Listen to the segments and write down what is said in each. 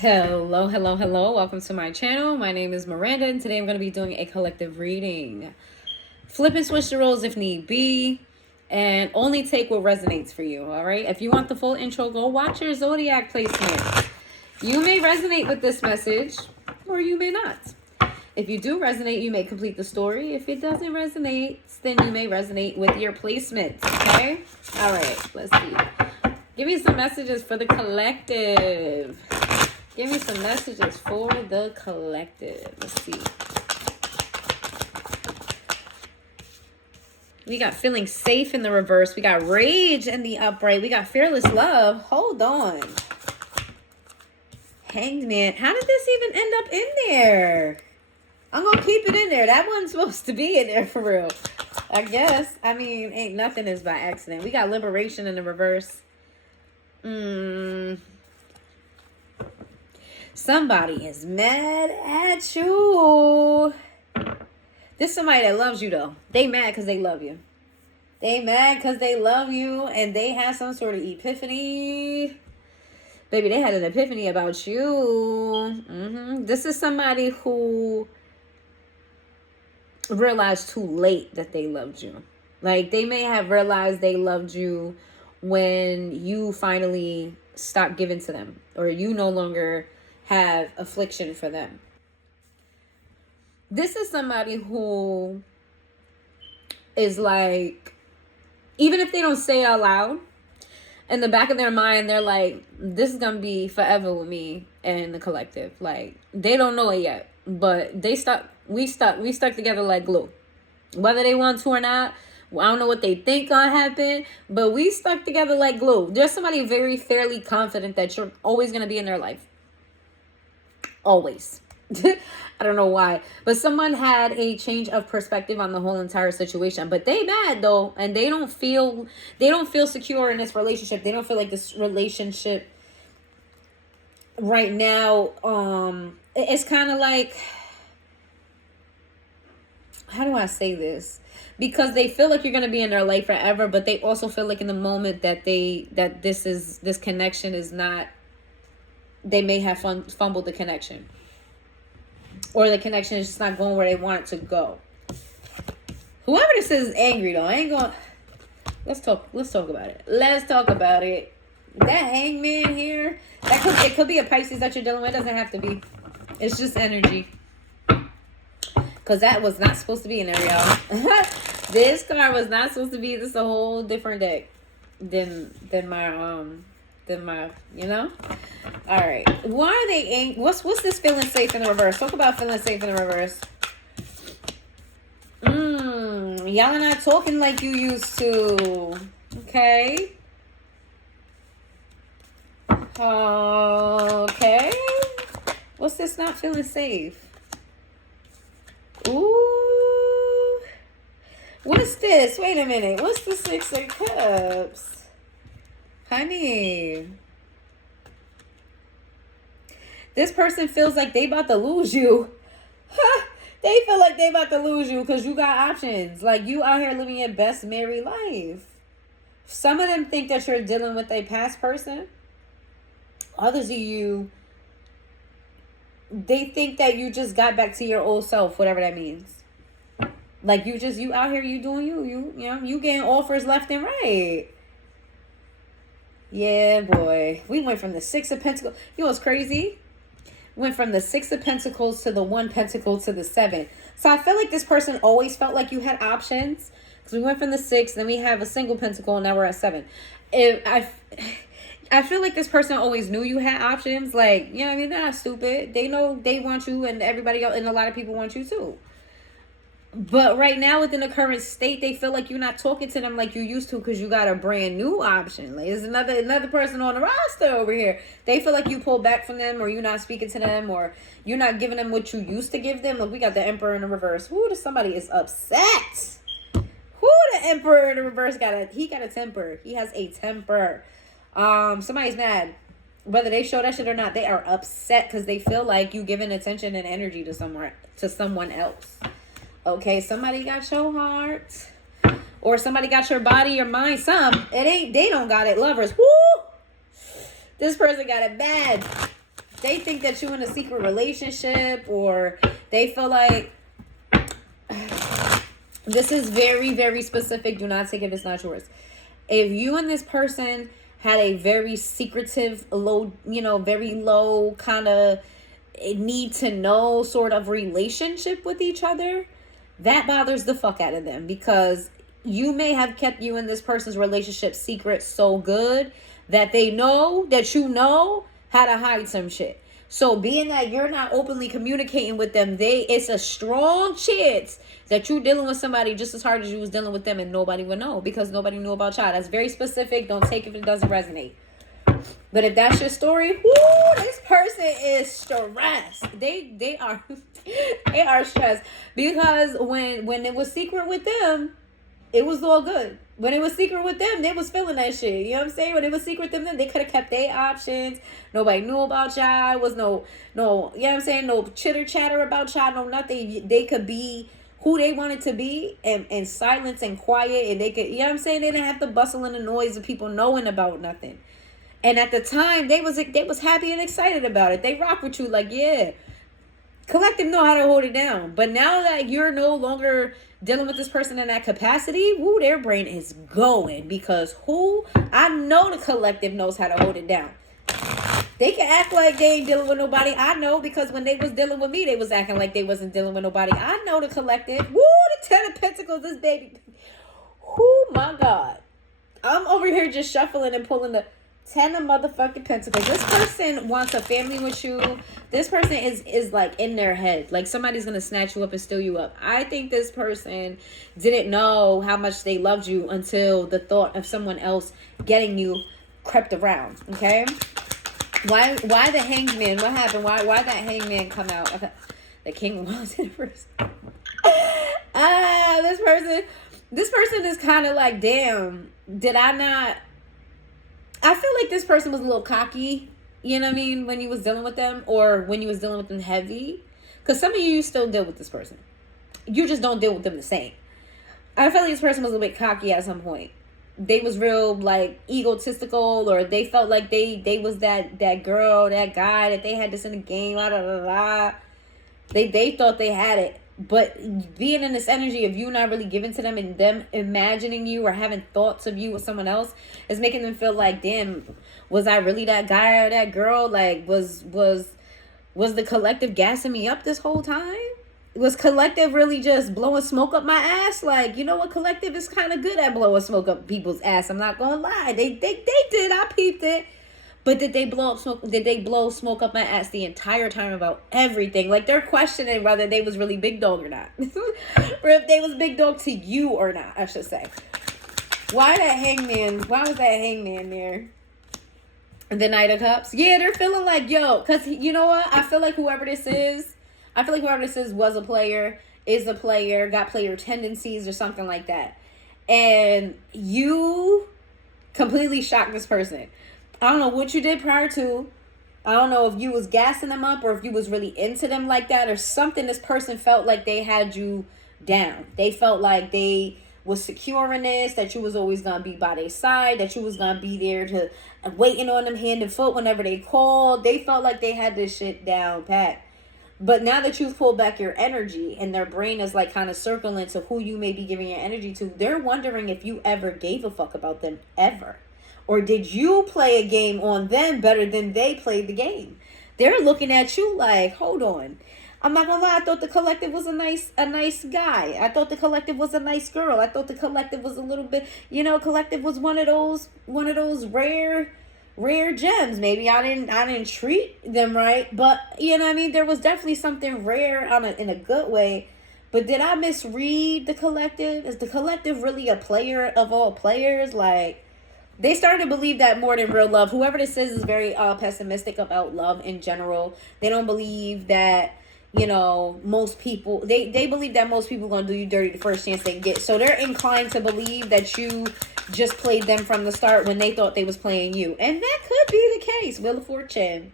Hello, hello, hello. Welcome to my channel. My name is Miranda, and today I'm going to be doing a collective reading. Flip and switch the roles if need be, and only take what resonates for you, all right? If you want the full intro, go watch your zodiac placement. You may resonate with this message, or you may not. If you do resonate, you may complete the story. If it doesn't resonate, then you may resonate with your placement, okay? All right, let's see. Give me some messages for the collective. Give me some messages for the collective. Let's see. We got feeling safe in the reverse. We got rage in the upright. We got fearless love. Hold on. Hanged man. How did this even end up in there? I'm going to keep it in there. That wasn't supposed to be in there for real. I guess. I mean, ain't nothing is by accident. We got liberation in the reverse. Somebody is mad at you. This is somebody that loves you, though. They mad because they love you. They mad because they love you, and they have some sort of epiphany. Baby, they had an epiphany about you. This is somebody who realized too late that they loved you. Like, they may have realized they loved you when you finally stopped giving to them, or you no longer have affliction for them. This is somebody who is like, even if they don't say it out loud, in the back of their mind, they're like, this is gonna be forever with me and the collective. Like, they don't know it yet, but we stuck together like glue. Whether they want to or not, I don't know what they think gonna happen, but we stuck together like glue. There's somebody very fairly confident that you're always gonna be in their life. Always. I don't know why, but someone had a change of perspective on the whole entire situation. But they mad though, and they don't feel secure in this relationship. They don't feel like this relationship right now. It's kind of like, how do I say this? Because they feel like you're gonna be in their life forever, but they also feel like in the moment that this connection is not. They may have fumbled the connection, or the connection is just not going where they want it to go. Whoever this is angry though. I ain't going. Let's talk about it. Let's talk about it. That hangman here, it could be a Pisces that you're dealing with. It doesn't have to be. It's just energy. Because that was not supposed to be in there, y'all. This card was not supposed to be. This is a whole different deck than my, you know. All right, why are they angry? What's this feeling safe in the reverse? Talk about feeling safe in the reverse. Y'all are not talking like you used to. Okay. Okay. What's this not feeling safe? Ooh. What's this? Wait a minute. What's the Six of Cups? Honey. This person feels like they about to lose you. They feel like they about to lose you because you got options. Like, you out here living your best married life. Some of them think that you're dealing with a past person. Others of you, they think that you just got back to your old self, whatever that means. Like, you out here, you doing you know, you getting offers left and right. Yeah, boy. We went from the Six of Pentacles. You know what's crazy? Went from the Six of Pentacles to the One Pentacle to the Seven. So I feel like this person always felt like you had options. Because we went from the Six, then we have a single Pentacle, and now we're at Seven. I feel like this person always knew you had options. Like, you know what I mean? They're not stupid. They know they want you, and everybody else, and a lot of people want you too. But right now, within the current state, they feel like you're not talking to them like you used to because you got a brand new option. Like, there's another person on the roster over here. They feel like you pulled back from them, or you're not speaking to them, or you're not giving them what you used to give them. Look, we got the Emperor in the reverse. Who? Somebody is upset. Who? The Emperor in the reverse got a temper. He has a temper. Somebody's mad. Whether they show that shit or not, they are upset because they feel like you giving attention and energy to someone else. Okay, somebody got your heart. Or somebody got your body, your mind, they don't got it. Lovers. Woo! This person got it bad. they think that you're in a secret relationship, or they feel like this is very, very specific. Do not take it if it's not yours. If you and this person had a very secretive, low, very low kind of need to know sort of relationship with each other, that bothers the fuck out of them, because you may have kept you and this person's relationship secret so good that they know that you know how to hide some shit. So being that you're not openly communicating with them, it's a strong chance that you're dealing with somebody just as hard as you was dealing with them, and nobody would know because nobody knew about y'all. That's very specific. Don't take it if it doesn't resonate. But if that's your story, whoo, this person is stressed. They are they are stressed, because when it was secret with them, it was all good. When it was secret with them, they was feeling that shit. You know what I'm saying? When it was secret with them, they could have kept their options. Nobody knew about y'all. It was no, you know what I'm saying? No chitter chatter about y'all. No nothing. They could be who they wanted to be, and silence and quiet. And they could, you know what I'm saying? They didn't have to bustle in the noise of people knowing about nothing. And at the time, they was happy and excited about it. They rock with you like, yeah. Collective know how to hold it down. But now that you're no longer dealing with this person in that capacity, woo, their brain is going, because I know the collective knows how to hold it down. They can act like they ain't dealing with nobody. I know, because when they was dealing with me, they was acting like they wasn't dealing with nobody. I know the collective. Woo, the 10 of Pentacles, this baby. Oh my God. I'm over here just shuffling and pulling the 10 of motherfucking Pentacles. This person wants a family with you. This person is like in their head. Like somebody's going to snatch you up and steal you up. I think this person didn't know how much they loved you until the thought of someone else getting you crept around. Okay? Why the Hangman? What happened? Why that Hangman come out? The King was in first. This person is kind of like, damn, did I not... I feel like this person was a little cocky, you know what I mean, when you was dealing with them, or when you was dealing with them heavy. Because some of you still deal with this person. You just don't deal with them the same. I feel like this person was a bit cocky at some point. They was real, like, egotistical, or they felt like they was that girl, that guy, that they had this in the game, blah, blah, blah, blah. They thought they had it. But being in this energy of you not really giving to them, and them imagining you or having thoughts of you with someone else, is making them feel like, damn, was I really that guy or that girl? Like, was the collective gassing me up this whole time? Was collective really just blowing smoke up my ass? Like, you know what? Collective is kind of good at blowing smoke up people's ass. I'm not gonna lie. They did. I peeped it. But did they blow smoke up my ass the entire time about everything? Like, they're questioning whether they was really big dog or not. Or if they was big dog to you or not, I should say. Why was that Hangman there? The Knight of Cups? Yeah, they're feeling like, yo, because you know what? I feel like whoever this is was a player, is a player, got player tendencies or something like that. And you completely shocked this person. I don't know what you did prior to. I don't know if you was gassing them up, or if you was really into them like that, or something. This person felt like they had you down. They felt like they was secure in this, that you was always going to be by their side, that you was going to be there to waiting on them hand and foot whenever they called. They felt like they had this shit down pat. But now that you've pulled back your energy, and their brain is like kind of circling to who you may be giving your energy to, they're wondering if you ever gave a fuck about them ever. Or did you play a game on them better than they played the game? They're looking at you like, hold on. I'm not gonna lie, I thought the collective was a nice guy. I thought the collective was a nice girl. I thought the collective was a little bit, collective was one of those rare gems. Maybe I didn't treat them right, but you know what I mean? There was definitely something rare in a good way. But did I misread the collective? Is the collective really a player of all players? Like, they started to believe that more than real love. Whoever this is very pessimistic about love in general. They don't believe that, most people, they believe that most people are going to do you dirty the first chance they get. So they're inclined to believe that you just played them from the start when they thought they was playing you. And that could be the case. Wheel of Fortune.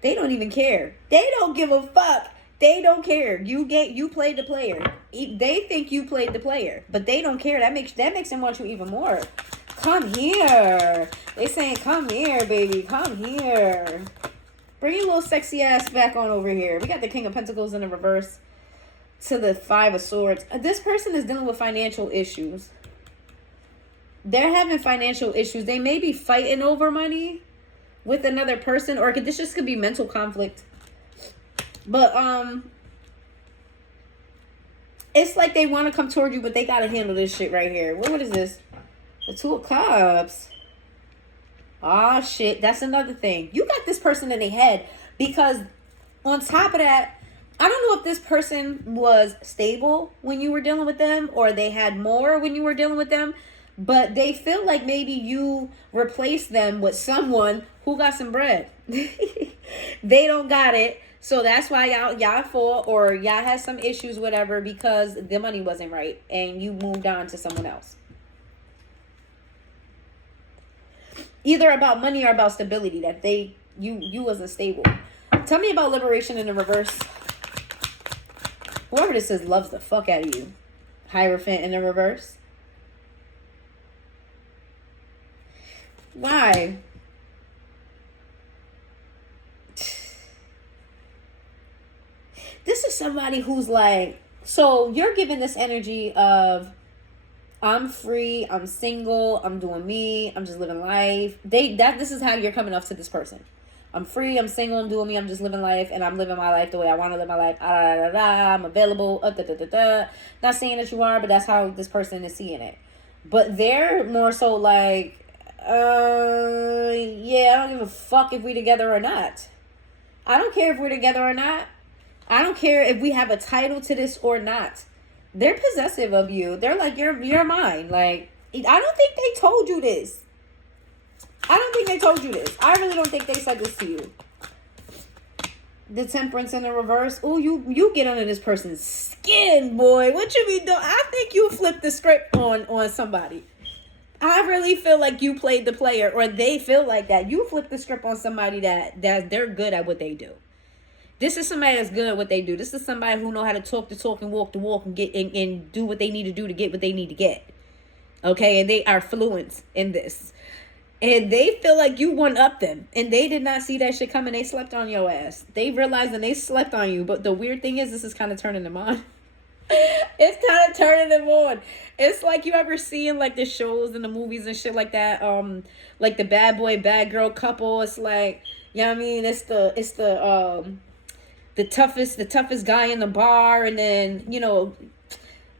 They don't even care. They don't give a fuck. They don't care. You played the player. They think you played the player, but they don't care. That makes them want you even more. Come here. They saying, come here, baby. Come here. Bring your little sexy ass back on over here. We got the King of Pentacles in the reverse to the Five of Swords. This person is dealing with financial issues. They're having financial issues. They may be fighting over money with another person, or this just could be mental conflict. But it's like they want to come toward you, but they gotta handle this shit right here. What is this? The Two of Cups. Ah, shit. That's another thing. You got this person in their head, because on top of that, I don't know if this person was stable when you were dealing with them, or they had more when you were dealing with them, but they feel like maybe you replaced them with someone who got some bread. They don't got it. So that's why y'all fought, or y'all had some issues, whatever, because the money wasn't right and you moved on to someone else. Either about money or about stability, that you wasn't stable. Tell me about liberation in the reverse. Whoever this is loves the fuck out of you. Hierophant in the reverse. Why? This is somebody who's like, so you're giving this energy of, I'm free, I'm single, I'm doing me, I'm just living life. This is how you're coming off to this person. I'm free, I'm single, I'm doing me, I'm just living life, and I'm living my life the way I want to live my life. I'm available. Not saying that you are, but that's how this person is seeing it. But they're more so like, yeah, I don't give a fuck if we together or not. I don't care if we're together or not. I don't care if we have a title to this or not. They're possessive of you. They're like, you're mine. Like, I don't think they told you this. I don't think they told you this. I really don't think they said this to you. The Temperance in the reverse. Oh, you get under this person's skin, boy. What you be doing? I think you flipped the script on somebody. I really feel like you played the player, or they feel like that. You flipped the script on somebody that they're good at what they do. This is somebody that's good at what they do. This is somebody who know how to talk the talk and walk the walk and get and do what they need to do to get what they need to get. Okay, and they are fluent in this. And they feel like you one up them. And they did not see that shit coming. They slept on your ass. They realized and they slept on you. But the weird thing is, this is kind of turning them on. It's kind of turning them on. It's like, you ever seeing like the shows and the movies and shit like that, like the bad boy bad girl couple. It's like, you know what I mean, it's the toughest guy in the bar, and then, you know,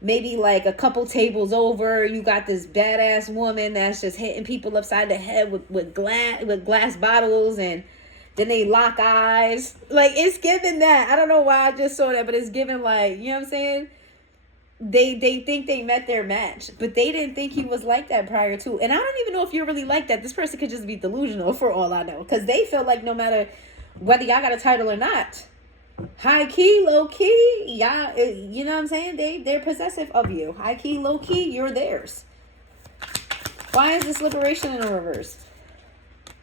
maybe like a couple tables over, you got this badass woman that's just hitting people upside the head with glass bottles, and then they lock eyes. Like, it's giving that. I don't know why I just saw that, but it's giving, like, you know what I'm saying? They think they met their match, but they didn't think he was like that prior to. And I don't even know if you're really like that. This person could just be delusional for all I know, because they feel like no matter whether y'all got a title or not, high key, low key, y'all, you know what I'm saying? They're possessive of you. High key, low key, you're theirs. Why is this liberation in the reverse?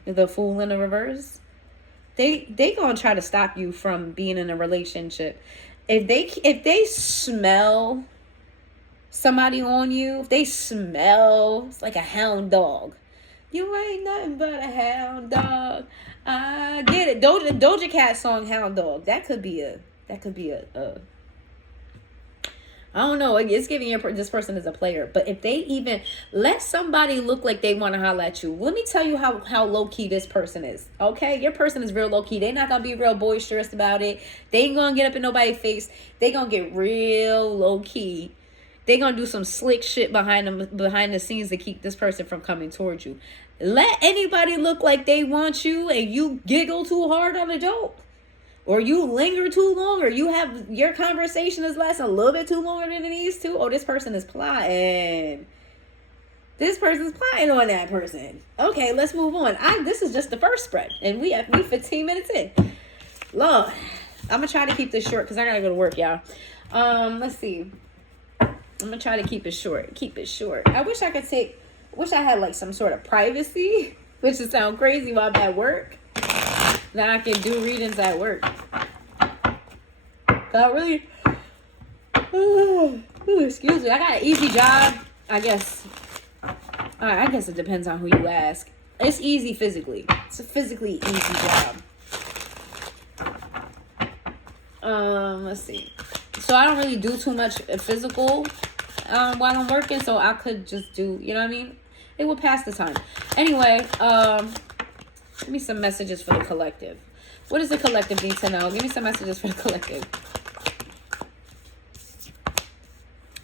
The Fool in the reverse? They gonna try to stop you from being in a relationship. If they smell somebody on you, if they smell, it's like a hound dog. You ain't nothing but a hound dog. I get it. Doja Cat song Hound Dog. That could be a I don't know. It's giving this person is a player. But if they even let somebody look like they want to holler at you, let me tell you how low-key this person is. Okay? Your person is real low-key. They're not going to be real boisterous about it. They ain't going to get up in nobody's face. They going to get real low-key. They going to do some slick shit behind the scenes to keep this person from coming towards you. Let anybody look like they want you and you giggle too hard on a joke, or you linger too long, or you have your conversation is lasting a little bit too longer than it needs to. Oh, this person is plotting. This person's plotting on that person. Okay, let's move on. This is just the first spread, and we 15 minutes in. Lord, I'm gonna try to keep this short because I gotta go to work, y'all. Let's see. I'm gonna try to keep it short. I wish I had like some sort of privacy, which would sound crazy while I'm at work. Now I can do readings at work. Not really. Excuse me. I got an easy job, I guess. I guess it depends on who you ask. It's easy physically. It's a physically easy job. Let's see. So I don't really do too much physical while I'm working, so I could just do, you know what I mean? It would pass the time. Anyway, give me some messages for the collective. What does the collective need to know? Give me some messages for the collective.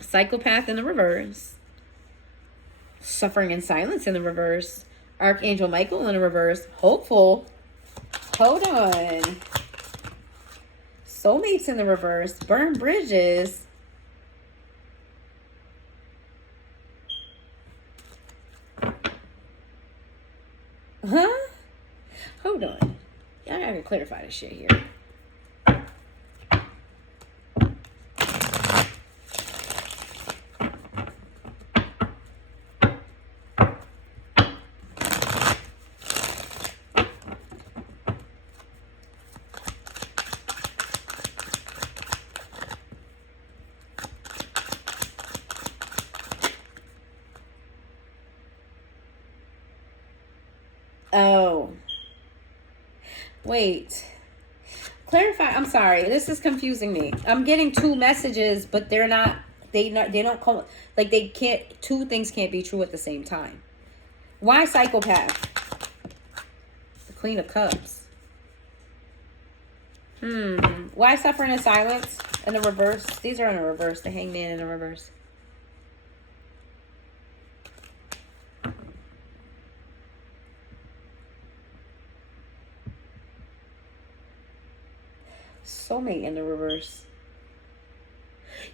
Psychopath in the reverse. Suffering in silence in the reverse. Archangel Michael in the reverse. Hopeful. Hold on. Soulmates in the reverse. Burn bridges. Huh? Hold on. I gotta clarify this shit here. Oh. Wait. Clarify. I'm sorry. This is confusing me. I'm getting two messages, but they're not. They don't call. Like they can't. Two things can't be true at the same time. Why psychopath? The Queen of Cups. Why suffering in silence in the reverse? These are in the reverse. The Hangman in the reverse. Soulmate in the reverse.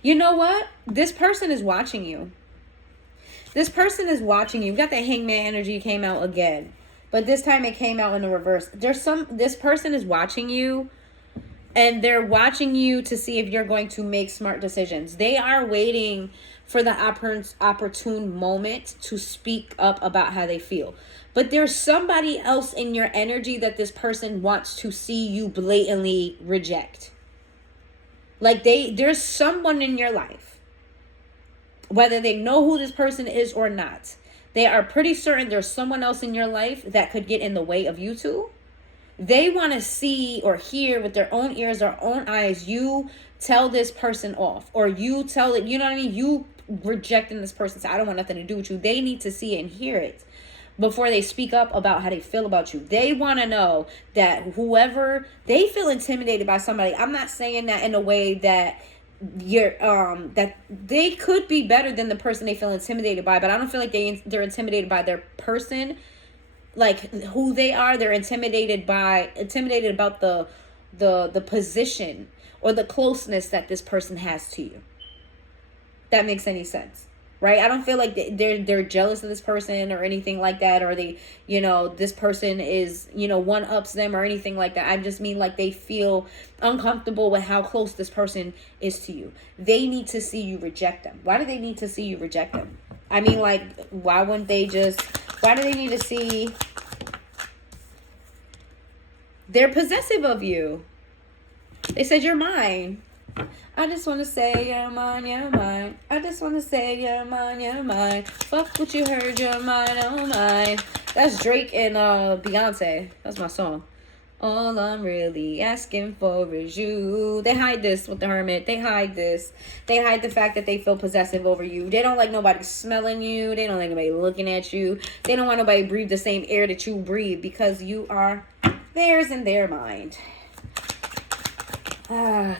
You know what? This person is watching you. This person is watching you. You got the Hangman energy came out again. But this time it came out in the reverse. This person is watching you. And they're watching you to see if you're going to make smart decisions. They are waiting for the opportune moment to speak up about how they feel. But there's somebody else in your energy that this person wants to see you blatantly reject. Like there's someone in your life, whether they know who this person is or not, they are pretty certain there's someone else in your life that could get in the way of you two. They want to see or hear with their own ears or own eyes, you tell this person off, or you tell it, you know what I mean? You rejecting this person, say, I don't want nothing to do with you. They need to see it and hear it before they speak up about how they feel about you. They want to know that whoever, they feel intimidated by somebody. I'm not saying that in a way that you're that they could be better than the person they feel intimidated by, but I don't feel like they're intimidated by their person, like who they are. They're intimidated about the position or the closeness that this person has to you. That makes any sense, right? I don't feel like they're jealous of this person or anything like that, or they, this person is, one ups them or anything like that. I just mean like they feel uncomfortable with how close this person is to you. They need to see you reject them. Why do they need to see you reject them? I mean, like, why do they need to see? They're possessive of you. They said you're mine. I just want to say you're mine, you're mine. I just want to say you're mine, you're mine. Fuck what you heard, you're mine, oh mine. That's Drake and Beyonce. That's my song. All I'm really asking for is you. They hide this with the Hermit. They hide this. They hide the fact that they feel possessive over you. They don't like nobody smelling you. They don't like nobody looking at you. They don't want nobody to breathe the same air that you breathe because you are theirs in their mind.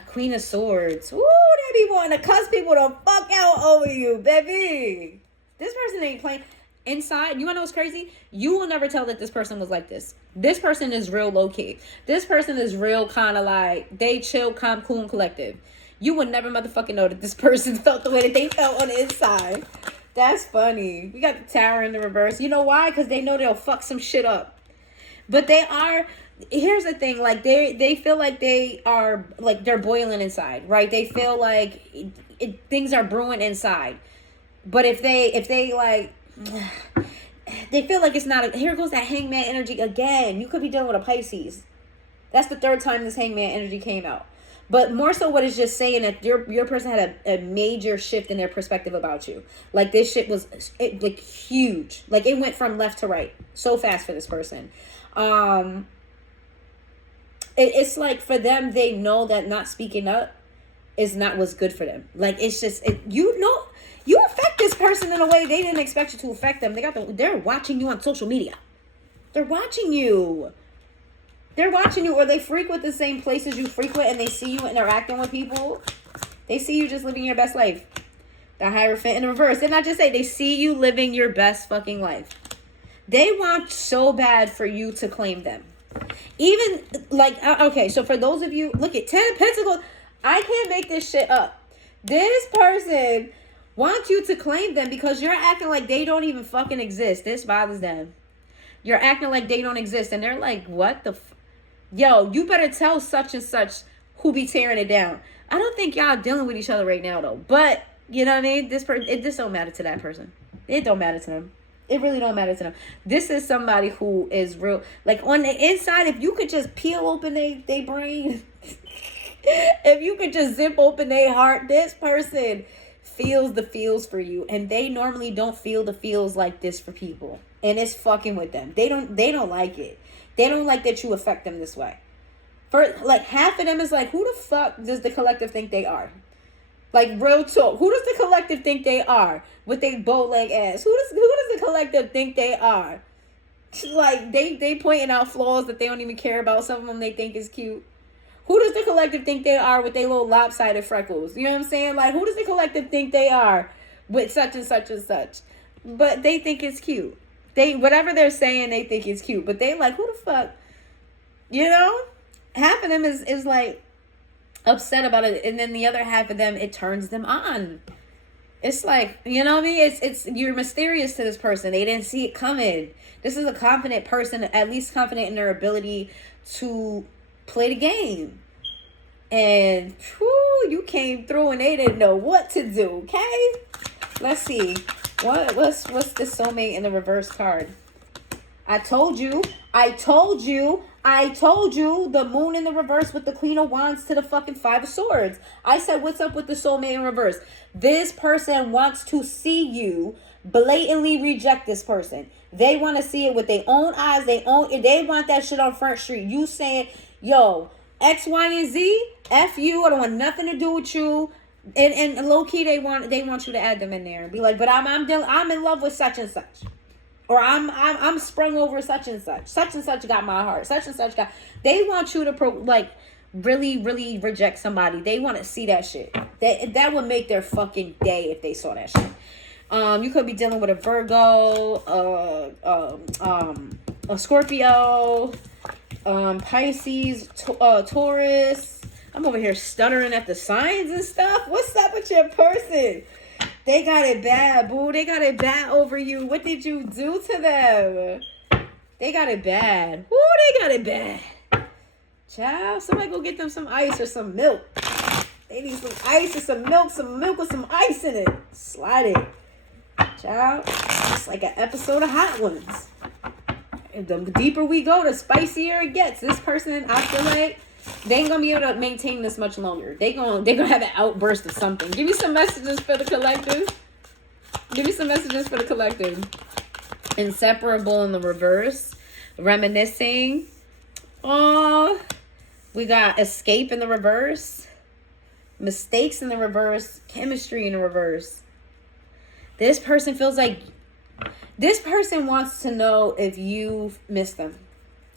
Queen of Swords. Woo, they be wanting to cuss people the fuck out over you, baby. This person ain't playing. Inside, you wanna know what's crazy? You will never tell that this person was like this. This person is real low-key. This person is real kind of like, they chill, calm, cool, and collective. You would never motherfucking know that this person felt the way that they felt on the inside. That's funny. We got the Tower in the reverse. You know why? Because they know they'll fuck some shit up. But they are... Here's the thing, like they feel like they are like they're boiling inside, right? They feel like things are brewing inside. But if they like, they feel like it's not. Here goes that Hangman energy again. You could be dealing with a Pisces. That's the third time this Hangman energy came out. But more so, what it's just saying that your person had a major shift in their perspective about you. Like this shit was like huge. Like it went from left to right so fast for this person. it's like for them, they know that not speaking up is not what's good for them. Like, it's just, you know, you affect this person in a way they didn't expect you to affect them. They're watching you on social media. They're watching you. They're watching you, or they frequent the same places you frequent, and they see you interacting with people. They see you just living your best life. The Hierophant in the reverse. Didn't I just say they see you living your best fucking life? They want so bad for you to claim them. Even, like, okay, so for those of you, look at 10 of Pentacles. I can't make this shit up. This person wants you to claim them because you're acting like they don't even fucking exist. This bothers them. You're acting like they don't exist. And they're like, what the yo, you better tell such and such who be tearing it down. I don't think y'all dealing with each other right now, though. But, you know what I mean? This person, it just don't matter to that person. It don't matter to them. It really don't matter to them. This is somebody who is real. Like, on the inside, if you could just peel open they brain, if you could just zip open their heart, this person feels the feels for you. And they normally don't feel the feels like this for people. And it's fucking with them. They don't like it. They don't like that you affect them this way. For, like, half of them is like, who the fuck does the collective think they are? Like, real talk. Who does the collective think they are? With their bow leg ass. Who does the collective think they are? Like, they pointing out flaws that they don't even care about. Some of them they think is cute. Who does the collective think they are with their little lopsided freckles? You know what I'm saying? Like, who does the collective think they are with such and such and such? But they think it's cute. Whatever they're saying, they think it's cute. But they like, who the fuck? You know? Half of them is like upset about it. And then the other half of them, it turns them on. It's like, you know what I mean? It's you're mysterious to this person. They didn't see it coming. This is a confident person, at least confident in their ability to play the game. And whew, you came through and they didn't know what to do, okay? Let's see. What's the soulmate in the reverse card? I told you. The moon in the reverse with the Queen of Wands to the fucking Five of Swords. I said, what's up with the soulmate in reverse? This person wants to see you blatantly reject this person. They want to see it with their own eyes. They want that shit on Front Street. You saying, yo, X, Y, and Z, F you. I don't want nothing to do with you. And low key, they want you to add them in there and be like, but I'm in love with such and such, or I'm sprung over such and such got my heart, such and such got. They want you to really reject somebody. They want to see that shit. That would make their fucking day if they saw that shit. You could be dealing with a Virgo, a Scorpio, Pisces, Taurus. I'm over here stuttering at the signs and stuff. What's up with your person? They got it bad, boo. They got it bad over you. What did you do to them? They got it bad. Woo, they got it bad. Child, somebody go get them some ice or some milk. They need some ice or some milk with some ice in it. Slide it. Child, it's like an episode of Hot Ones. And the deeper we go, the spicier it gets. This person, I feel like, they ain't gonna be able to maintain this much longer. They gonna have an outburst of something. Give me some messages for the collective. Inseparable in the reverse. Reminiscing. Oh, we got escape in the reverse. Mistakes in the reverse. Chemistry in the reverse. This person feels like this person wants to know if you miss them.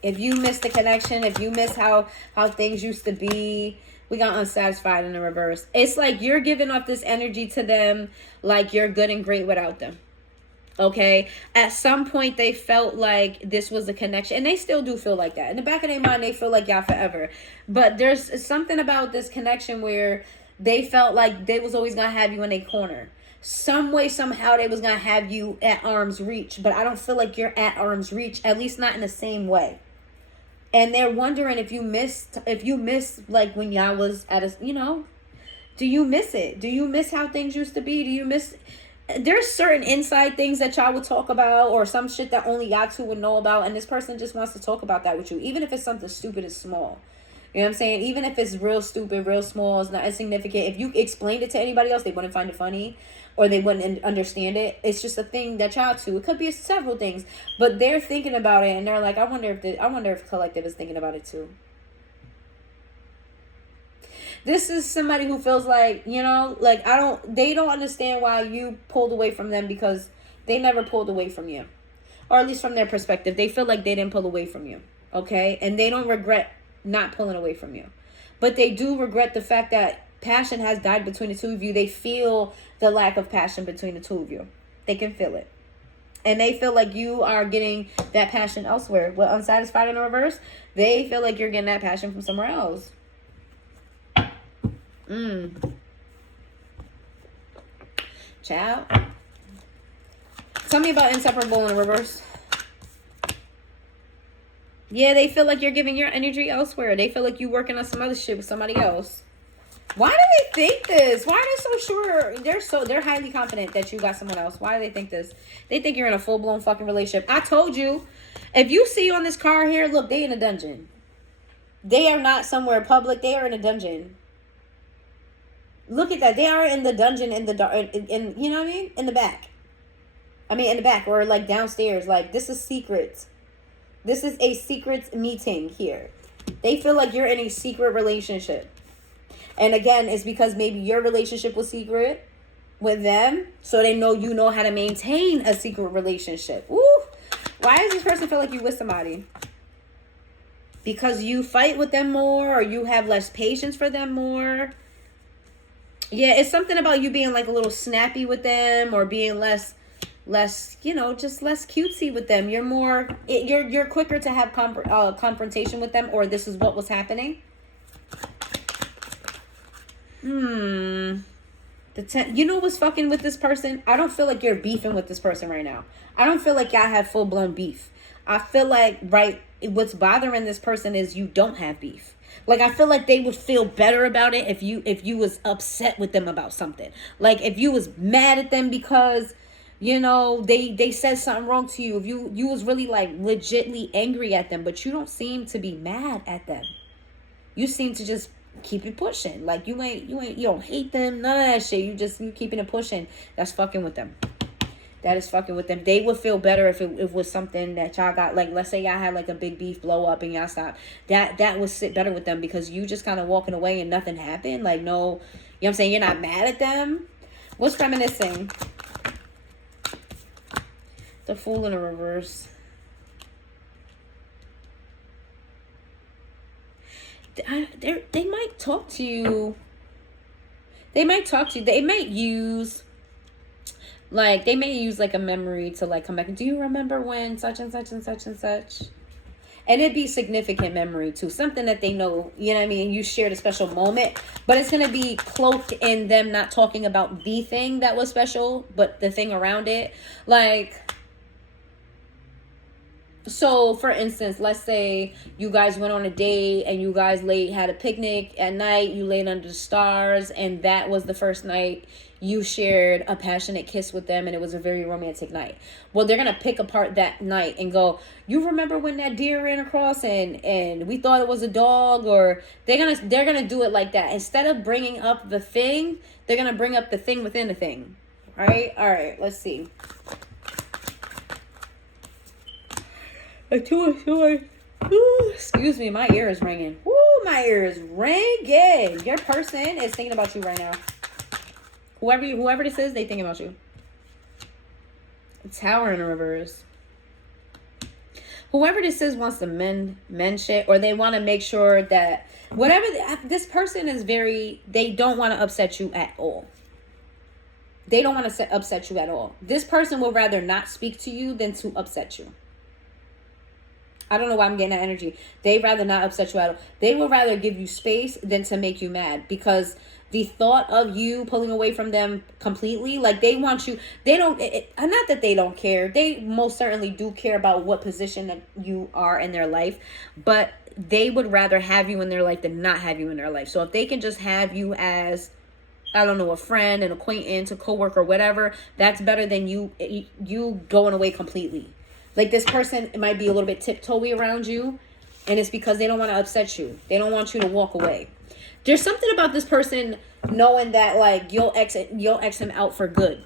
If you miss the connection, if you miss how things used to be. We got unsatisfied in the reverse. It's like you're giving off this energy to them like you're good and great without them. Okay? At some point, they felt like this was a connection. And they still do feel like that. In the back of their mind, they feel like y'all forever. But there's something about this connection where they felt like they was always going to have you in their corner. Some way, somehow, they was going to have you at arm's reach. But I don't feel like you're at arm's reach. At least not in the same way. And they're wondering if you missed like when y'all was at a, you know, do you miss it? Do you miss how things used to be? Do you miss, there's certain inside things that y'all would talk about or some shit that only y'all two would know about. And this person just wants to talk about that with you. Even if it's something stupid and small. You know what I'm saying? Even if it's real stupid, real small, it's not insignificant. If you explained it to anybody else, they wouldn't find it funny. Or they wouldn't understand it. It's just a thing that y'all two. It could be several things, but they're thinking about it, and they're like, I wonder if collective is thinking about it too. This is somebody who feels like, you know, like they don't understand why you pulled away from them, because they never pulled away from you. Or at least from their perspective, they feel like they didn't pull away from you. Okay? And they don't regret not pulling away from you. But they do regret the fact that passion has died between the two of you. They feel the lack of passion between the two of you. They can feel it. And they feel like you are getting that passion elsewhere. With unsatisfied in the reverse, they feel like you're getting that passion from somewhere else. Child. Tell me about inseparable in the reverse. Yeah, they feel like you're giving your energy elsewhere. They feel like you working on some other shit with somebody else. Why do they think this? Why are they so sure? They're highly confident that you got someone else. Why do they think this? They think you're in a full-blown fucking relationship. I told you. If you see on this car here, look, they in a dungeon. They are not somewhere public. They are in a dungeon. Look at that. They are in the dungeon in the dark. In you know what I mean? In the back. In the back or like downstairs. Like, this is secret. This is a secret meeting here. They feel like you're in a secret relationship. And again, it's because maybe your relationship was secret with them. So they know you know how to maintain a secret relationship. Ooh. Why does this person feel like you with somebody? Because you fight with them more, or you have less patience for them more. Yeah, it's something about you being like a little snappy with them, or being less, you know, just less cutesy with them. You're more, you're quicker to have confrontation with them, or this is what was happening. You know what's fucking with this person? I don't feel like you're beefing with this person right now. I don't feel like y'all have full-blown beef. I feel like, what's bothering this person is you don't have beef. Like, I feel like they would feel better about it if you was upset with them about something. Like, if you was mad at them because, you know, they said something wrong to you. If you was really, like, legitly angry at them, but you don't seem to be mad at them. You seem to just keep it pushing. Like, you don't hate them, none of that shit. You keeping it pushing. That's fucking with them. That is fucking with them. They would feel better if it was something that y'all got, like, let's say y'all had like a big beef blow up and y'all stopped. That would sit better with them, because you just kind of walking away and nothing happened. Like, no, you know what I'm saying? You're not mad at them. What's reminiscing? The Fool in the reverse. They might talk to you. They might use like a memory to like come back. Do you remember when such and such and such and such? And it'd be significant memory too. Something that they know, you know what I mean? You shared a special moment, but it's going to be cloaked in them not talking about the thing that was special, but the thing around it. Like, so for instance, let's say you guys went on a date and you guys had a picnic at night, you laid under the stars, and that was the first night you shared a passionate kiss with them, and it was a very romantic night. Well, they're going to pick apart that night and go, you remember when that deer ran across and we thought it was a dog? Or they're going to do it like that. Instead of bringing up the thing, they're going to bring up the thing within the thing. Right? All right, let's see. A Two of Swords. Ooh, excuse me, my ear is ringing. Ooh, my ear is ringing. Your person is thinking about you right now. Whoever this is, they thinking about you. Tower in reverse. Whoever this is wants to mend shit, or they want to make sure that this person is they don't want to upset you at all. They don't want to upset you at all. This person will rather not speak to you than to upset you. I don't know why I'm getting that energy. They'd rather not upset you at all. They would rather give you space than to make you mad, because the thought of you pulling away from them completely, like, they want you, they don't, not that they don't care. They most certainly do care about what position that you are in their life, but they would rather have you in their life than not have you in their life. So if they can just have you as, I don't know, a friend, an acquaintance, a coworker, whatever, that's better than you going away completely. Like, this person might be a little bit tiptoey around you, and it's because they don't want to upset you. They don't want you to walk away. There's something about this person knowing that, like, you'll X him out for good.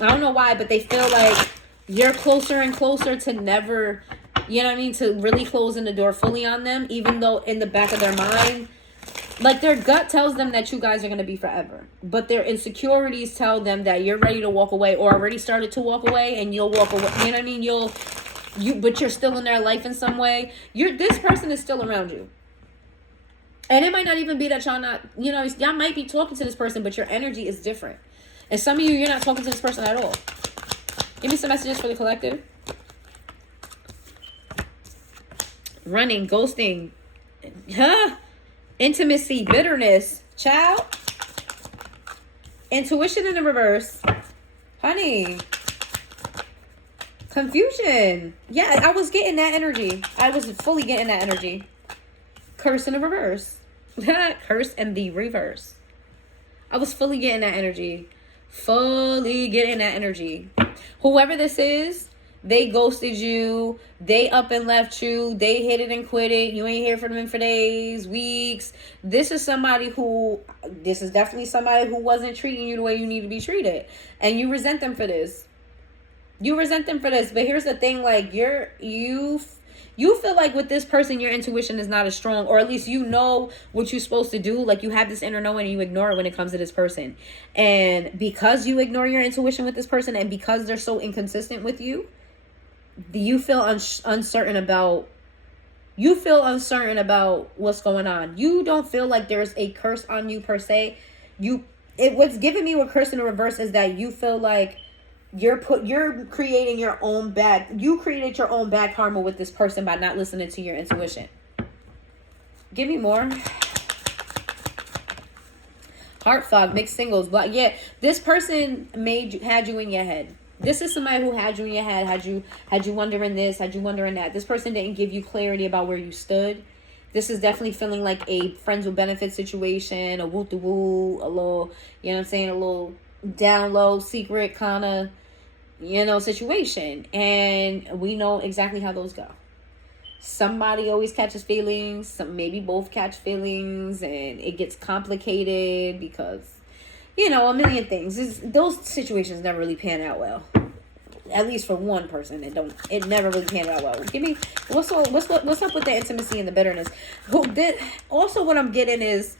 I don't know why, but they feel like you're closer and closer to never, you know what I mean, to really closing the door fully on them, even though in the back of their mind, Like, their gut tells them that you guys are going to be forever, but their insecurities tell them that you're ready to walk away, or already started to walk away, and you'll walk away. You know what I mean? But you're still in their life in some way. This person is still around you. And it might not even be that y'all not, y'all might be talking to this person, but your energy is different. And some of you're not talking to this person at all. Give me some messages for the collective. Running, ghosting, intimacy, bitterness, child, intuition in the reverse, honey, confusion. Yeah, I was getting that energy. I was fully getting that energy. Curse in the reverse. Curse in the reverse. I was fully getting that energy. Fully getting that energy. Whoever this is, they ghosted you. They up and left you. They hit it and quit it. You ain't hear from them for days, weeks. This is definitely somebody who wasn't treating you the way you need to be treated. And you resent them for this. But here's the thing, like, you feel like with this person, your intuition is not as strong, or at least you know what you're supposed to do. Like, you have this inner knowing and you ignore it when it comes to this person. And because you ignore your intuition with this person, and because they're so inconsistent with you, you feel uncertain about what's going on. You don't feel like there's a curse on you per se. What's giving me with curse in the reverse is that you feel like you created your own bad karma with this person by not listening to your intuition. Give me more. Heart fog, mixed singles, but yeah, this person had you in your head. This is somebody who had you in your head, had you wondering this, had you wondering that. This person didn't give you clarity about where you stood. This is definitely feeling like a friends with benefits situation, a woo-to-woo, a little, a little down low, secret kind of, situation. And we know exactly how those go. Somebody always catches feelings. Maybe both catch feelings, and it gets complicated because, a million things. Those situations never really pan out well. At least for one person, it never really panned out well. Give me what's up with the intimacy and the bitterness. Also, what I'm getting is,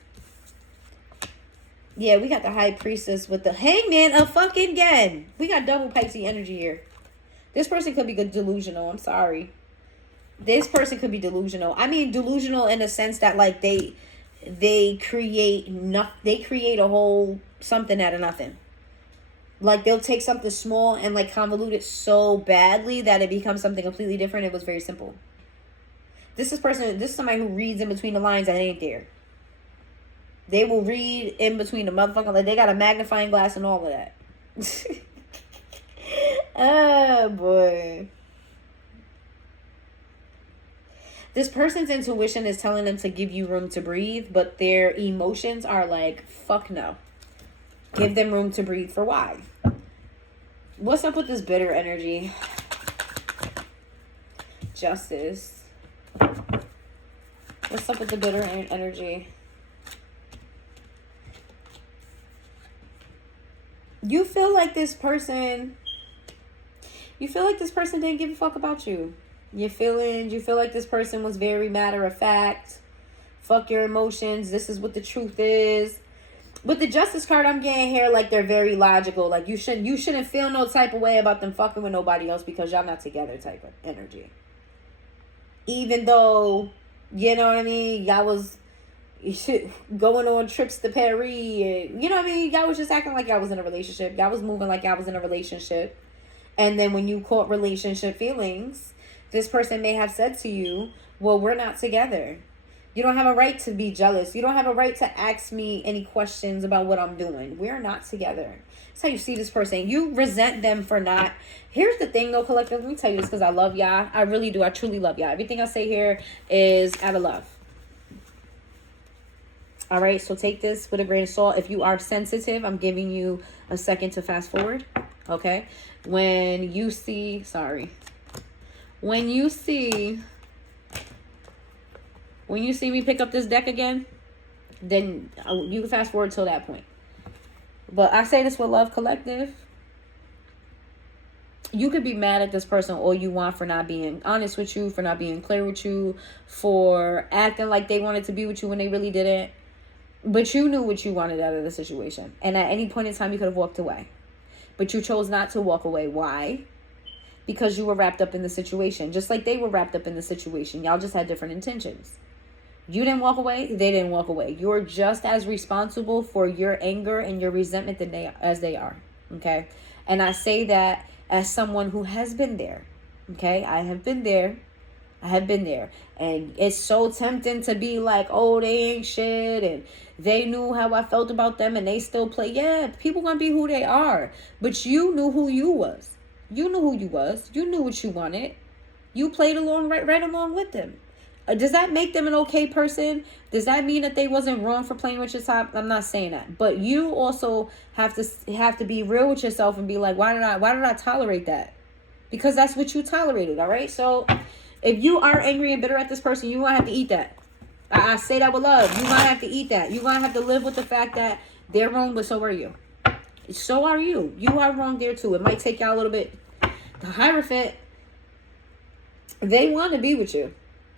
yeah, we got the high priestess with the hangman again. We got double Pisces energy here. This person could be delusional. I'm sorry. This person could be delusional. I mean, delusional in the sense that, like, they create a whole something out of nothing. Like, they'll take something small and, like, convolute it so badly that it becomes something completely different. It was very simple. This is somebody who reads in between the lines that ain't there. They will read in between the motherfucking, like, they got a magnifying glass and all of that. Oh, boy. This person's intuition is telling them to give you room to breathe, but their emotions are like, fuck no. Give them room to breathe for why? What's up with this bitter energy? Justice. What's up with the bitter energy? You feel like this person didn't give a fuck about you. You feel like this person was very matter of fact. Fuck your emotions. This is what the truth is. With the Justice card, I'm getting here like they're very logical. Like, you shouldn't feel no type of way about them fucking with nobody else because y'all not together type of energy. Even though, you know what I mean, y'all was going on trips to Paris. And, you know what I mean? Y'all was just acting like y'all was in a relationship. Y'all was moving like y'all was in a relationship. And then when you caught relationship feelings, this person may have said to you, well, we're not together. You don't have a right to be jealous. You don't have a right to ask me any questions about what I'm doing. We're not together. That's how you see this person. You resent them for not. Here's the thing, though, collective. Let me tell you this because I love y'all. I really do. I truly love y'all. Everything I say here is out of love. All right, so take this with a grain of salt. If you are sensitive, I'm giving you a second to fast forward. Okay? When you see me pick up this deck again, then you can fast forward till that point. But I say this with love, collective. You could be mad at this person all you want for not being honest with you, for not being clear with you, for acting like they wanted to be with you when they really didn't. But you knew what you wanted out of the situation. And at any point in time, you could have walked away. But you chose not to walk away. Why? Because you were wrapped up in the situation. Just like they were wrapped up in the situation. Y'all just had different intentions. You didn't walk away. They didn't walk away. You're just as responsible for your anger and your resentment as they are. Okay? And I say that as someone who has been there. Okay? I have been there. And it's so tempting to be like, oh, they ain't shit. And they knew how I felt about them and they still play. Yeah, people gonna be who they are. But you knew who you was. You knew who you was. You knew what you wanted. You played along right along with them. Does that make them an okay person? Does that mean that they wasn't wrong for playing with your top? I'm not saying that. But you also have to be real with yourself and be like, why did I tolerate that? Because that's what you tolerated, all right? So if you are angry and bitter at this person, you're going to have to eat that. I say that with love. You're going to have to eat that. You're going to have to live with the fact that they're wrong, but so are you. So are you. You are wrong there too. It might take y'all a little bit. The Hierophant, they want to be with you.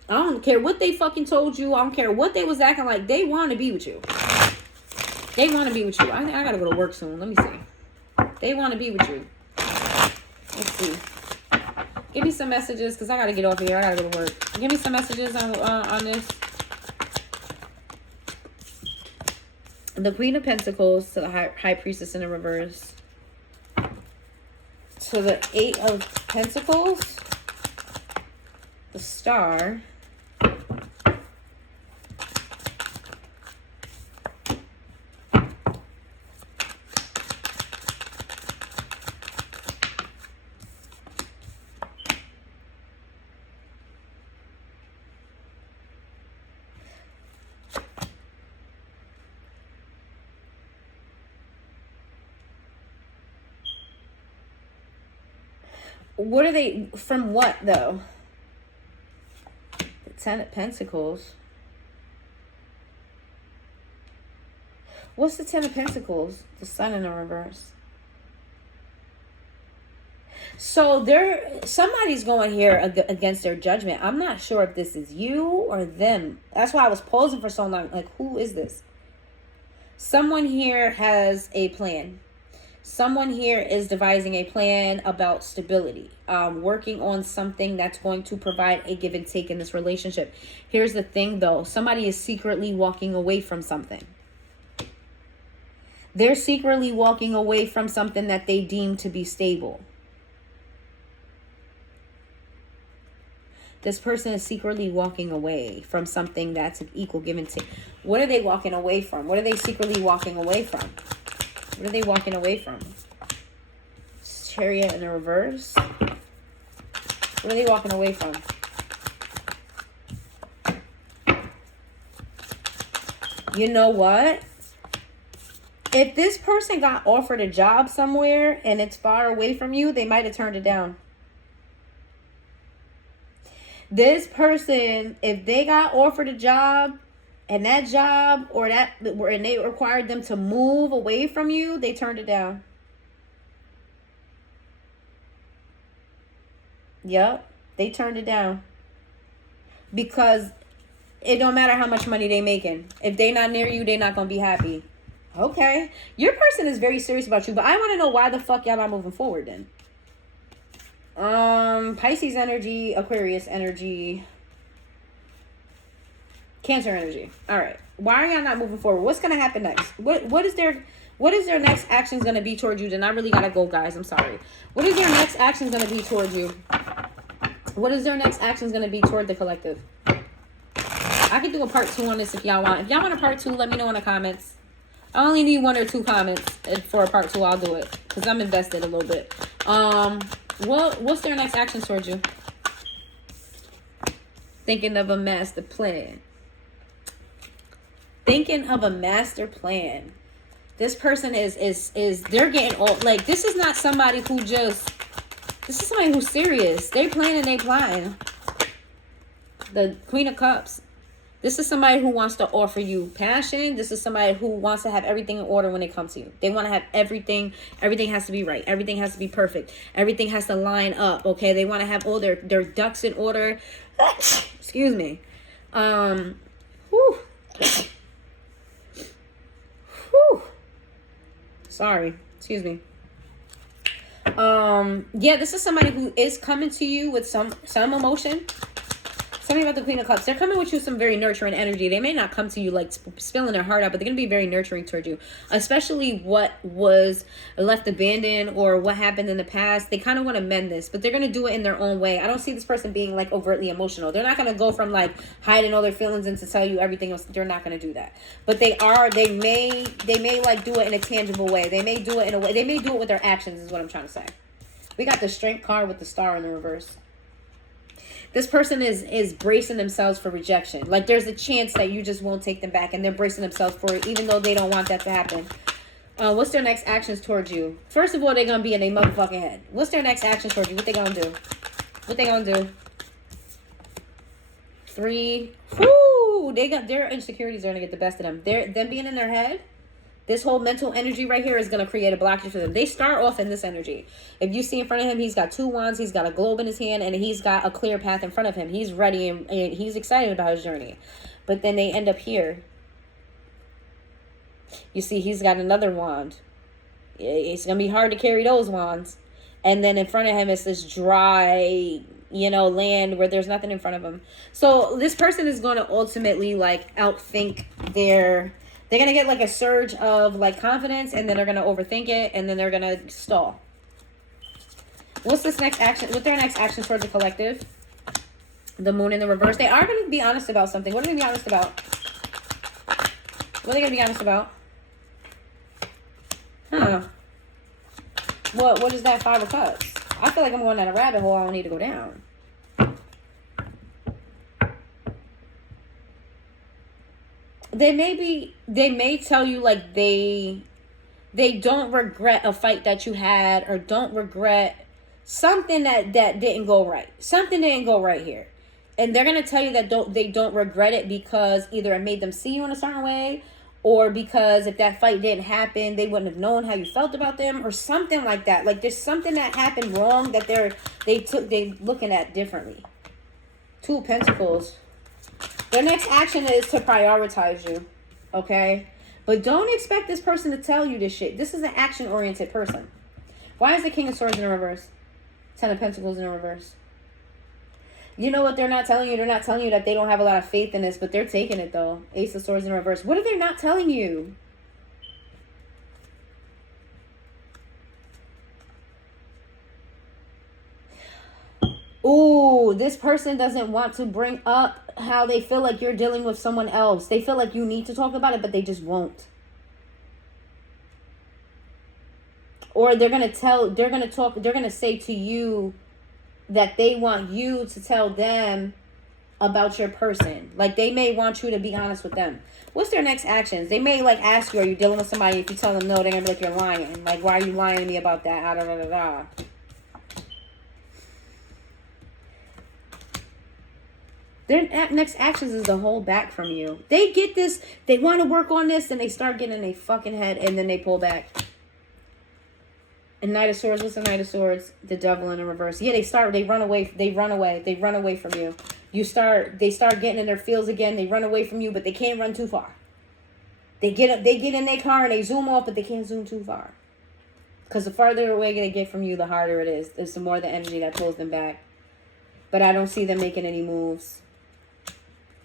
I don't care what they fucking told you. I don't care what they was acting like. They want to be with you. They want to be with you. I got to go to work soon. Let me see. They want to be with you. Let's see. Give me some messages because I got to get off of here. I got to go to work. Give me some messages on this. The Queen of Pentacles to the High Priestess in the reverse. To the Eight of Pentacles. The Star. What are they, from what though? The Ten of Pentacles. What's the Ten of Pentacles? The Sun in the reverse. So somebody's going here against their judgment. I'm not sure if this is you or them. That's why I was pausing for so long. Like, who is this? Someone here has a plan. Someone here is devising a plan about stability, working on something that's going to provide a give and take in this relationship. Here's the thing, though. Somebody is secretly walking away from something. They're secretly walking away from something that they deem to be stable. This person is secretly walking away from something that's an equal give and take. What are they walking away from? What are they secretly walking away from? What are they walking away from? Chariot in the reverse. What are they walking away from? You know what? If this person got offered a job somewhere and it's far away from you, they might have turned it down. This person, if they got offered a job and that job and they required them to move away from you, they turned it down. Yep, they turned it down. Because it don't matter how much money they making. If they not near you, they not going to be happy. Okay. Your person is very serious about you, but I want to know why the fuck y'all not moving forward then. Pisces energy, Aquarius energy, Cancer energy. All right. Why are y'all not moving forward? What's going to happen next? What is their next actions going to be towards you? Then I really got to go, guys. I'm sorry. What is their next actions going to be towards you? What is their next actions going to be toward the collective? I can do a part 2 on this if y'all want. If y'all want a part 2, let me know in the comments. I only need 1 or 2 comments for a part 2. I'll do it because I'm invested a little bit. What's their next actions towards you? Thinking of a master plan. Thinking of a master plan. This person is they're getting old. Like, this is not somebody who just, this is somebody who's serious. They planning, they plotting. The Queen of Cups. This is somebody who wants to offer you passion. This is somebody who wants to have everything in order when they come to you. They want to have everything. Everything has to be right. Everything has to be perfect. Everything has to line up. Okay. They want to have all their ducks in order. Excuse me. Sorry. Excuse me. Yeah, this is somebody who is coming to you with some emotion. Something about the Queen of Cups. They're coming with you with some very nurturing energy. They may not come to you like spilling their heart out, but they're going to be very nurturing towards you. Especially what was left abandoned or what happened in the past. They kind of want to mend this, but they're going to do it in their own way. I don't see this person being like overtly emotional. They're not going to go from like hiding all their feelings and to tell you everything else. They're not going to do that. But they may like do it in a tangible way. They may do it in a way. They may do it with their actions is what I'm trying to say. We got the Strength card with the Star in the reverse. This person is bracing themselves for rejection. Like there's a chance that you just won't take them back, and they're bracing themselves for it, even though they don't want that to happen. What's their next actions towards you? First of all, they're going to be in their motherfucking head. What's their next actions towards you? What they going to do? What they going to do? 3. Whoo! Their insecurities are going to get the best of them. Them being in their head. This whole mental energy right here is going to create a blockage for them. They start off in this energy. If you see in front of him, he's got 2 wands. He's got a globe in his hand, and he's got a clear path in front of him. He's ready, and he's excited about his journey. But then they end up here. You see, he's got another wand. It's going to be hard to carry those wands. And then in front of him is this dry, land where there's nothing in front of him. So this person is going to ultimately, like, outthink their... They're going to get like a surge of like confidence, and then they're going to overthink it, and then they're going to stall. What's this next action? What's their next action towards the collective? The Moon in the reverse. They are going to be honest about something. What are they going to be honest about? What are they going to be honest about? Huh. What is that 5 of Cups? I feel like I'm going down a rabbit hole I don't need to go down. They may tell you like they don't regret a fight that you had, or don't regret something that didn't go right. Something didn't go right here. And they're going to tell you that they don't regret it because either it made them see you in a certain way, or because if that fight didn't happen, they wouldn't have known how you felt about them, or something like that. Like there's something that happened wrong that they looking at differently. 2 of Pentacles. Their next action is to prioritize you, okay? But don't expect this person to tell you this shit. This is an action-oriented person. Why is the King of Swords in the reverse? 10 of Pentacles in the reverse. You know what they're not telling you? They're not telling you that they don't have a lot of faith in this, but they're taking it, though. Ace of Swords in the reverse. What are they not telling you? Ooh, this person doesn't want to bring up how they feel like you're dealing with someone else. They feel like you need to talk about it, but they just won't. Or they're going to say to you that they want you to tell them about your person. Like they may want you to be honest with them. What's their next actions? They may like ask you, are you dealing with somebody? If you tell them no, they're going to be like, you're lying. Like, why are you lying to me about that? Da, da, da, da. Their next actions is to hold back from you. They get this, they want to work on this, and they start getting in their fucking head, and then they pull back. And Knight of Swords, what's the Knight of Swords? The Devil in the reverse. Yeah, they run away from you. They start getting in their feels again. They run away from you, but they can't run too far. They get in their car and they zoom off, but they can't zoom too far. Because the farther away they get from you, the harder it is. It's the more the energy that pulls them back. But I don't see them making any moves.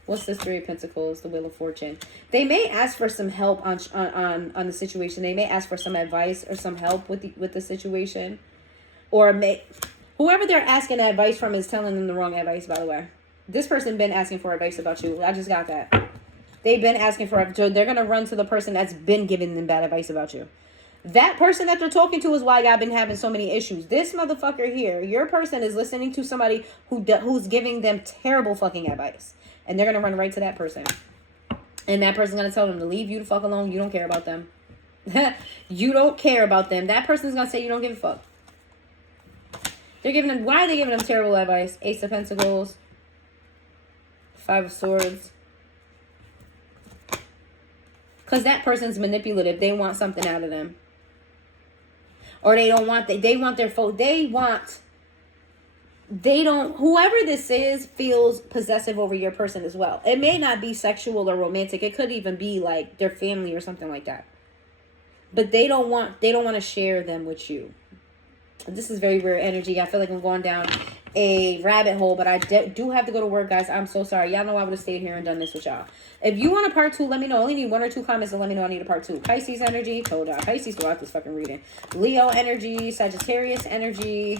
What's this 3 of Pentacles? The Wheel of Fortune. They may ask for some help on the situation. They may ask for some advice or some help with the situation. Or whoever they're asking advice from is telling them the wrong advice, by the way. This person been asking for advice about you. I just got that. They've been asking for it. So they're going to run to the person that's been giving them bad advice about you. That person that they're talking to is why y'all been having so many issues. This motherfucker here, your person is listening to somebody who's giving them terrible fucking advice. And they're going to run right to that person. And that person's going to tell them to leave you the fuck alone. You don't care about them. You don't care about them. That person's going to say you don't give a fuck. Why are they giving them terrible advice? Ace of Pentacles. 5 of Swords. Because that person's manipulative. They want something out of them. Or they don't want, they want their whoever this is feels possessive over your person as well. It may not be sexual or romantic. It could even be like their family or something like that. but they don't want to share them with you. This is very weird energy. I feel like I'm going down a rabbit hole, but I do have to go to work, guys. I'm so sorry. Y'all know I would have stayed here and done this with y'all. If you want a part 2, let me know. I only need 1 or 2 comments and let me know I need a part 2. Pisces energy. Told y'all. Pisces throughout this fucking reading. Leo energy. Sagittarius energy.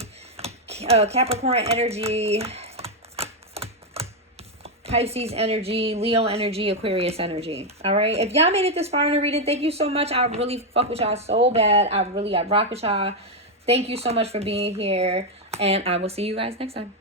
Capricorn energy. Pisces energy, Leo energy, Aquarius energy. All right. If y'all made it this far in the reading, thank you so much. I really fuck with y'all so bad. I rock with y'all. Thank you so much for being here. And I will see you guys next time.